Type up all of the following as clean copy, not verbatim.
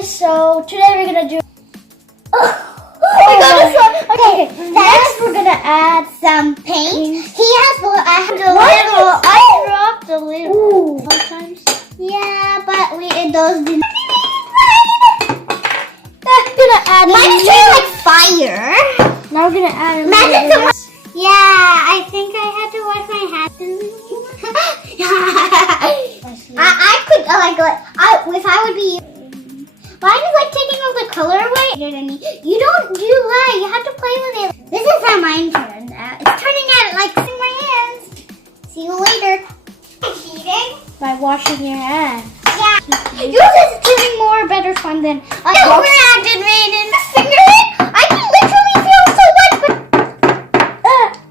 guys, so today we're gonna do Okay, next we're gonna add some paint. I dropped a little sometimes. Yeah, but those didn't. Gonna add Mine's turning like fire. Now we're gonna add Yeah, I think I had to wash my hands. I could if I would be. Mine is like taking all the color away. You don't do that. You have to play with it. This is how mine turned out. It's turning out like in my hands. See you later. Cheating? by washing your hands. Yeah. Yours is doing more better fun than I acted Raiden. Finger it. I can literally feel so much.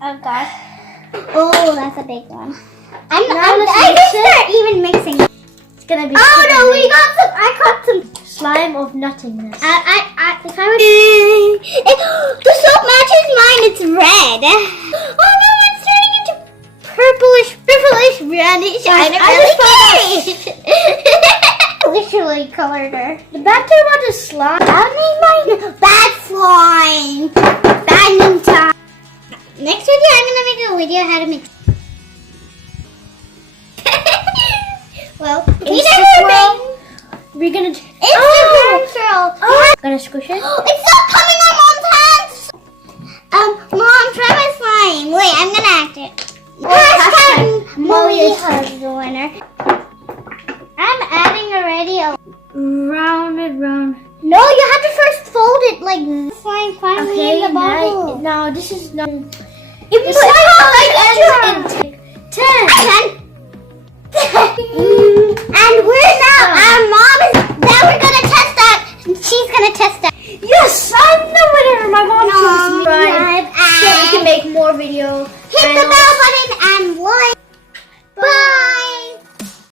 Oh gosh. Oh, that's a big one. I let's can start even mixing. It's gonna be. Oh no, we got some. I got some slime of nothingness. If I would, the soap matches mine. It's red. Oh no, it's turning into purplish reddish. I literally colored her. The bad thing about the slime. I made mine bad slime. Bad time. Next video, I'm gonna make a video how to mix. Well, we never made. We're gonna. Instagram girl. Gonna squish it. It's not coming on Mom's hands. Mom, try my slime. Wait, I'm gonna act it. Hashtag Molly is the winner. I'm adding already. Round and round. No, you have to first fold it like slime finally in the bottle. No, this is not. It's like 10. And we're now. Our mom is. Now we're gonna test that. She's gonna test that. Yes, I'm the winner. My mom No, chose me. subscribe So we can make more videos. Hit the bell button and like.